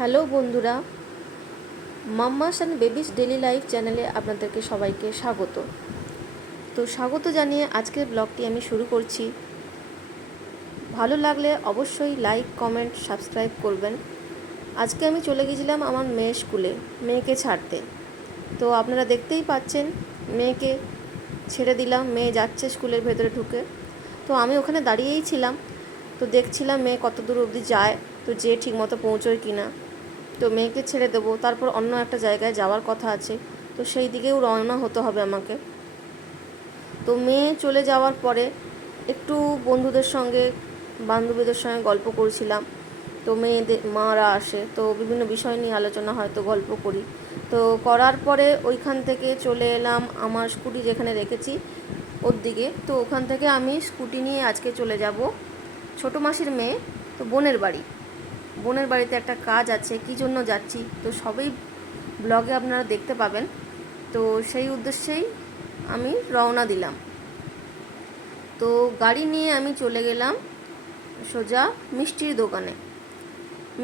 Hello বন্ধুরা, mammas and babies daily life চ্যানেলে আপনাদেরকে সবাইকে স্বাগত। তো স্বাগত জানিয়ে আজকের ব্লগটি আমি শুরু করছি। ভালো লাগলে অবশ্যই লাইক, কমেন্ট, সাবস্ক্রাইব করবেন। আজকে আমি চলে গেছিলাম আমার মেয়ে স্কুলে, মেয়েকে ছাড়তে। তো আপনারা দেখতেই পাচ্ছেন, মেয়েকে ছেড়ে দিলাম, মেয়ে যাচ্ছে স্কুলের ভেতরে ঢুকে। তো আমি ওখানে দাঁড়িয়েই ছিলাম, তো দেখছিলাম মেয়ে কত দূর অবধি যায়, তো যে ঠিক মতো পৌঁছোয় কি না তো মেয়েকে ছেড়ে দেবো, তারপর অন্য একটা জায়গায় যাওয়ার কথা আছে, তো সেই দিকেও রওনা হতে হবে আমাকে। তো মেয়ে চলে যাওয়ার পরে একটু বন্ধুদের সঙ্গে, বান্ধবীদের সঙ্গে গল্প করছিলাম। তো মেয়েদের, মারা আসে, তো বিভিন্ন বিষয় নিয়ে আলোচনা হয়, তো গল্প করি। তো করার পরে ওইখান থেকে চলে এলাম আমার স্কুটি যেখানে রেখেছি, ওর দিকে। তো ওখান থেকে আমি স্কুটি নিয়ে আজকে চলে যাব ছোটো মাসির মেয়ে, তো বোনের বাড়ি। বোনের বাড়িতে একটা কাজ আছে, কী জন্য যাচ্ছি? তো সবই ব্লগে আপনারা দেখতে পাবেন। তো সেই উদ্দেশ্যেই আমি রওনা দিলাম। তো গাড়ি নিয়ে আমি চলে গেলাম সোজা মিষ্টির দোকানে।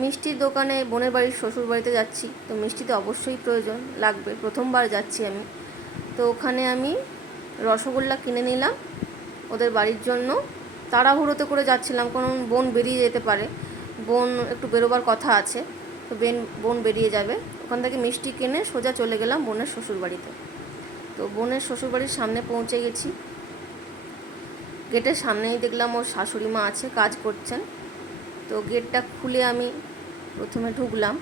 মিষ্টির দোকানে বোনের বাড়ির শ্বশুর বাড়িতে যাচ্ছি। তো মিষ্টি তো অবশ্যই প্রয়োজন লাগবে। প্রথমবার যাচ্ছি আমি। তো ওখানে আমি রসগোল্লা কিনে নিলাম। ওদের বাড়ির জন্য তাড়াহুড়োতে করে যাচ্ছিলাম, কারণ বোন বেরিয়ে যেতে পারে। বোন একটু বেরোবার কথা আছে, তো বেন, বোন বেরিয়ে যাবে। ওখান থেকে মিষ্টি কিনে সোজা চলে গেলাম বোনের শ্বশুর বাড়িতে তো বোনের শ্বশুর বাড়ির সামনে পৌঁছে গেছি। গেটের সামনেই দেখলাম ওর শাশুড়ি মা আছে, কাজ করছেন। তো গেটটা খুলে আমি প্রথমে ঢুকলাম।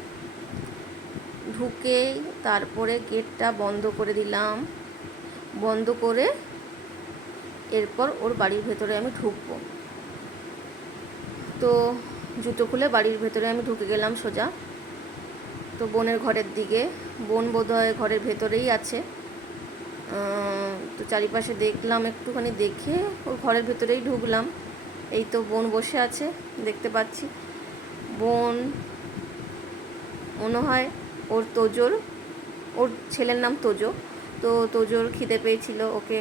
ঢুকে তারপরে গেটটা বন্ধ করে দিলাম। বন্ধ করে এরপর ওর বাড়ির ভেতরে আমি ঢুকবো। তো জুতো খুলে বাড়ির ভেতরে আমি ঢুকে গেলাম সোজা। তো বোনের ঘরের দিকে, বোন বোধহয় ঘরের ভেতরেই আছে। তো চারিপাশে দেখলাম একটুখানি দেখে ওর ঘরের ভেতরেই ঢুকলাম। এই তো বোন বসে আছে, দেখতে পাচ্ছি। বোন, মনে হয় ওর তোজোর, ওর ছেলের নাম তোজো। তো তোজোর খিদে পেয়েছিল ওকে।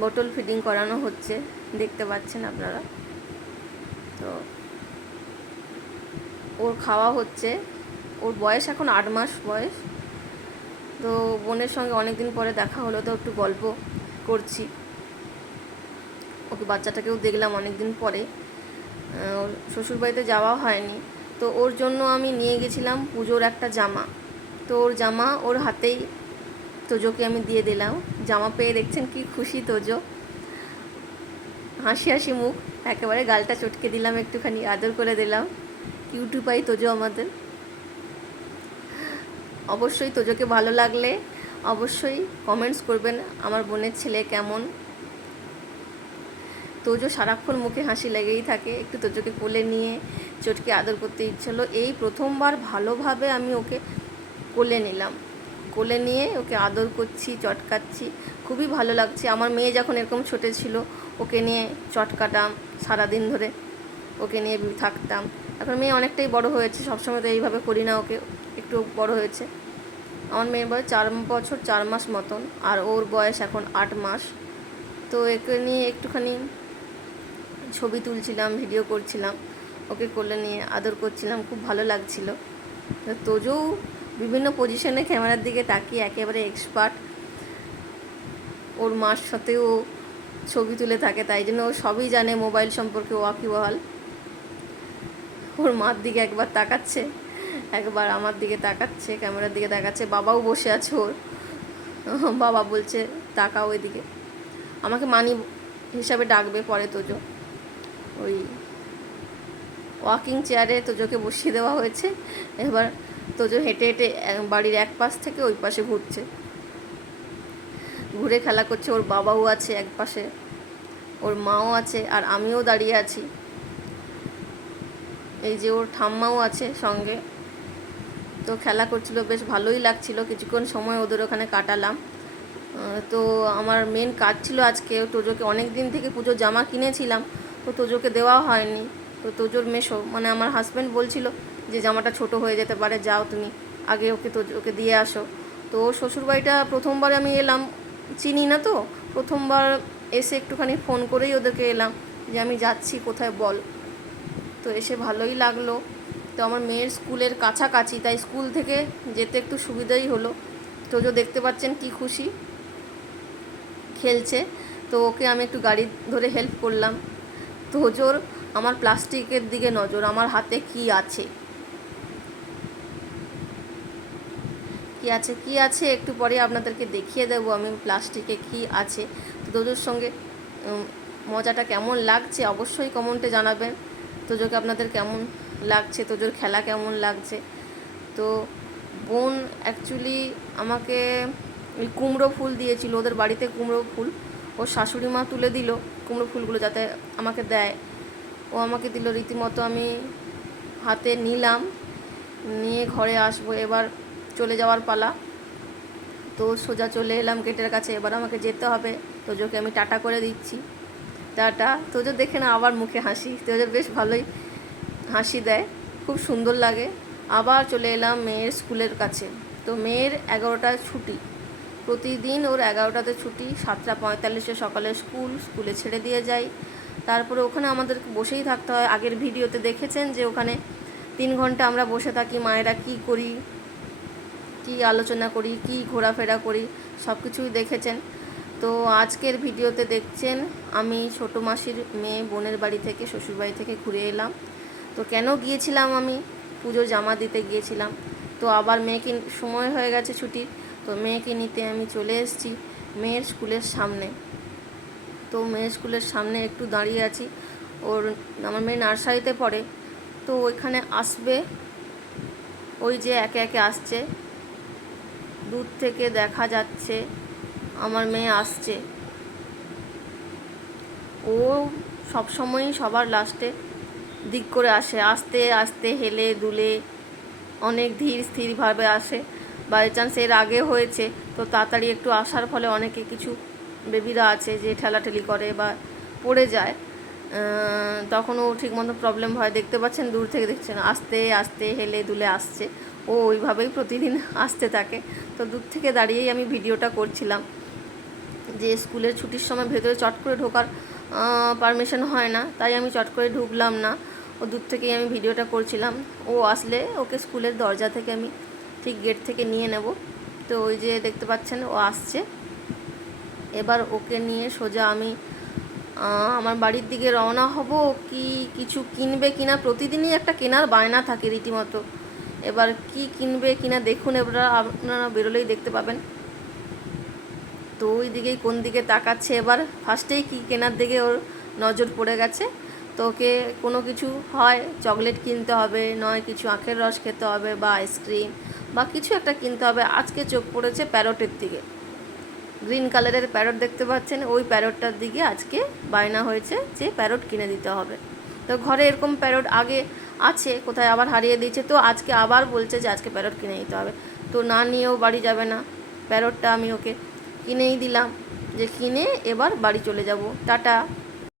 বটল ফিডিং করানো হচ্ছে, দেখতে পাচ্ছেন আপনারা। তো ওর খাওয়া হচ্ছে। ওর বয়স এখন আট মাস বয়স। তো বোনের সঙ্গে অনেক দিন পরে দেখা হলো, তো একটু গল্প করছি। ওকে বাচ্চাটাকেও দেখলাম অনেক দিন পরে ওর শ্বশুরবাড়িতে যাওয়া হয়নি। তো ওর জন্য আমি নিয়ে গেছিলাম পুজোর একটা জামা। তো ওর জামা ওর হাতেই তোজোকে আমি দিয়ে দিলাম। জামা পেয়ে দেখছেন কি খুশি তোজো। হাসি হাসি মুখ, একেবারে গালটা চটকে দিলাম একটুখানি, আদর করে দিলাম। কিউটু পাই তোজো আমাদের। অবশ্যই তোজোকে ভালো লাগলে অবশ্যই কমেন্টস করবেন, আমার বোনের ছেলে কেমন। তোজো সারাক্ষণ মুখে হাসি লেগেই থাকে, একটু তোজোকে কোলে নিয়ে চটকে আদর করতে ইচ্ছে হলো। এই প্রথমবার ভালোভাবে আমি ওকে কোলে নিলাম। কোলে নিয়ে ওকে আদর করছি, চটকাচ্ছি। খুবই ভালো লাগছে। আমার মেয়ে যখন এরকম ছোটো ছিল, ওকে নিয়ে চটকাতাম সারাদিন ধরে। ওকে নিয়ে থাকতাম। এখন মেয়ে অনেকটাই বড় হয়েছে, সবসময় তো এইভাবে করি না ওকে, একটু বড় হয়েছে। আমার মেয়ের বয়স চার বছর চার মাস মতন, আর ওর বয়স এখন আট মাস। তো একে নিয়ে একটুখানি ছবি তুলছিলাম, ভিডিও করছিলাম। ওকে কোলে নিয়ে আদর করছিলাম, খুব ভালো লাগছিল। তোজও বিভিন্ন পজিশনে ক্যামেরার দিকে তাকিয়ে একেবারে এক্সপার্ট ওর মার সাথেও ছবি তুলে থাকে, তাই জন্য ও সবই জানে মোবাইল সম্পর্কে ওয়াকিবহাল ওর মার দিকে একবার তাকাচ্ছে, একবার আমার দিকে তাকাচ্ছে ক্যামেরার দিকে তাকাচ্ছে, বাবাও বসে আছে ওর। বাবা বলছে, তাকাও ওইদিকে আমাকে মানি হিসাবে ডাকবে পরে তোজো। ওই ওয়াকিং চেয়ারে তোজোকে বসিয়ে দেওয়া হয়েছে। এবার তোজো হেঁটে হেঁটে বাড়ির এক পাশ থেকে ওই পাশে ঘুরছে। ঘুরে খেলা করছে, ওর বাবাও আছে এক পাশে, ওর মাও আছে, আর আমিও দাঁড়িয়ে আছি। এই যে ওর ঠাম্মাও আছে সঙ্গে, তো খেলা করছিল, বেশ ভালোই লাগছিল। কিছুক্ষণ সময় ওদের ওখানে কাটালাম। তো আমার মেন কাজ ছিল আজকে, তোজোকে অনেক দিন থেকে পুজোর জামা কিনেছিলাম, তো তোজোকে দেওয়া হয়নি। তো তোজোর মেশো মানে আমার হাজব্যান্ড বলছিল যে জামাটা ছোট হয়ে যেতে পারে, যাও তুমি, আগে ওকে তো ওকে দিয়ে আসো। তো শ্বশুরবাড়িটা প্রথমবার আমি এলাম, চিনি না তো, প্রথমবার এসে একটুখানি ফোন করেই ওদেরকে এলাম যে আমি যাচ্ছি, কোথায় বল। তো এসে ভালোই লাগল। তো আমার মেয়ের স্কুলের কাছাকাছি, তাই স্কুল থেকে যেতে একটু সুবিধাই হলো। তোজো দেখতে পাচ্ছেন কি খুশি। খেলছে। তো ওকে আমি একটু গাড়ি ধরে হেল্প করলাম। তোজোর আমার প্লাস্টিকের দিকে নজর, আমার হাতে কি আছে? কি আছে কি আছে? একটু পরে আপনাদেরকে দেখিয়ে দেবো আমি প্লাস্টিকে কি আছে। তো তোজোর সঙ্গে মজাটা কেমন লাগছে অবশ্যই কমেন্টে জানাবেন। তোজোকে আপনাদের কেমন লাগছে? তোজোর খেলা কেমন লাগছে? তো বোন অ্যাকচুয়ালি আমাকে কুমড়ো ফুল দিয়েছিল, ওদের বাড়িতে কুমড়ো ফুল। ওর শাশুড়ি মা তুলে দিল কুমড়ো ফুলগুলো যাতে আমাকে দেয়। ও আমাকে দিল, রীতিমতো আমি হাতে নিলাম, নিয়ে ঘরে আসব। এবার চলে যাওয়ার পালা। তো সোজা চলে এলাম গেটের কাছে। এবার আমাকে যেতে হবে। তোজোকে আমি টাটা করে দিচ্ছি। টাটা। তোজো দেখে না আবার মুখে হাসি। তোজোর বেশ ভালোই হাসি দেয়। খুব সুন্দর লাগে। আবার চলে এলাম মেয়ের স্কুলের কাছে। তো মেয়ের এগারোটায় ছুটি। প্রতিদিন ওর এগারোটাতে ছুটি। সাতটা পঁয়তাল্লিশে সকালে স্কুল। স্কুলে ছেড়ে দিয়ে যাই। তারপরে ওখানে আমাদের বসেই থাকতে হয়। আগের ভিডিওতে দেখেছেন যে ওখানে তিন ঘণ্টা আমরা বসে থাকি, মায়েরা কি করি, কি আলোচনা করি, কি ঘোরাফেরা করি সব কিছুই দেখেছেন। তো আজকের ভিডিওতে দেখছেন, আমি ছোটো মাসির মেয়ে বোনের বাড়ি থেকে, শ্বশুরবাড়ি থেকে ঘুরে এলাম। তো কেন গিয়েছিলাম আমি? পুজো জামা দিতে গিয়েছিলাম। তো আবার মেয়েকে, সময় হয়ে গেছে ছুটির, তো মেয়েকে নিতে আমি চলে এসেছি মেয়ের স্কুলের সামনে। তো মেয়ে স্কুলের সামনে একটু দাঁড়িয়ে আছি। ওর, আমার মেয়ে নার্সারিতে পড়ে। তো ওইখানে আসবে। ওই যে একে একে আসছে। দূর থেকে দেখা যাচ্ছে। আমার মেয়ে আসছে। ও সবসময়ই সবার লাস্টে দিক করে আসে। আস্তে আস্তে হেলে দুলে অনেক ধীর, স্থিরভাবে আসে। বাই চান্স এর আগে হয়েছে। তো তাড়াতাড়ি একটু আসার ফলে অনেকে কিছু বেবিরা আছে যে ঠেলাঠেলি করে বা পড়ে যায় আহ, তখন ও ঠিক মতো প্রবলেম হয়। দেখতে পাচ্ছেন দূর থেকে দেখছেন আস্তে আস্তে হেলে দুলে আসছে। ও ওইভাবেই প্রতিদিন আসতে থাকে। তো দূর থেকে দাঁড়িয়েই আমি ভিডিওটা করছিলাম যে স্কুলের ছুটির সময় ভেতরে চট করে ঢোকার পারমিশন হয় না। তাই আমি চট করে ঢুকলাম না। ও দূর থেকেই আমি ভিডিওটা করছিলাম। ও আসলে ওকে স্কুলের দরজা থেকে আমি ঠিক গেট থেকে নিয়ে নেব। তো ওই যে দেখতে পাচ্ছেন ও আসছে। এবার ওকে নিয়ে সোজা আমি আমার বাড়ির দিকে রওনা হব। কি কিছু কিনবে কিনা? প্রতিদিনই একটা কেনার বায়না থাকে রীতিমতো। এবার কি কিনবে কিনা দেখুন, এবার আপনারা বেরোলেই দেখতে পাবেন। তো ওই দিকেই কোন দিকে তাকাচ্ছে এবার? ফার্স্টেই কি কেনার দিকে ওর নজর পড়ে গেছে। তো ওকে কোনো কিছু হয়, চকলেট কিনতে হবে, নয় কিছু আখের রস খেতে হবে বা আইসক্রিম বা কিছু একটা কিনতে হবে। আজকে চোখ পড়েছে প্যারটের দিকে। গ্রিন কালারের প্যারট দেখতে পাচ্ছেন। ওই প্যারটটার দিকে আজকে বায়না হয়েছে যে প্যারট কিনে দিতে হবে। তো ঘরে এরকম প্যারট আগে আছে, কোথায় আবার হারিয়ে দিয়েছে। তো আজকে আবার বলছে যে আজকে প্যারট কিনে দিতে হবে। তো না নিয়েও বাড়ি যাবে না। প্যারটটা আমি ওকে কিনেই দিলাম যে কিনে এবার বাড়ি চলে যাব। টাটা।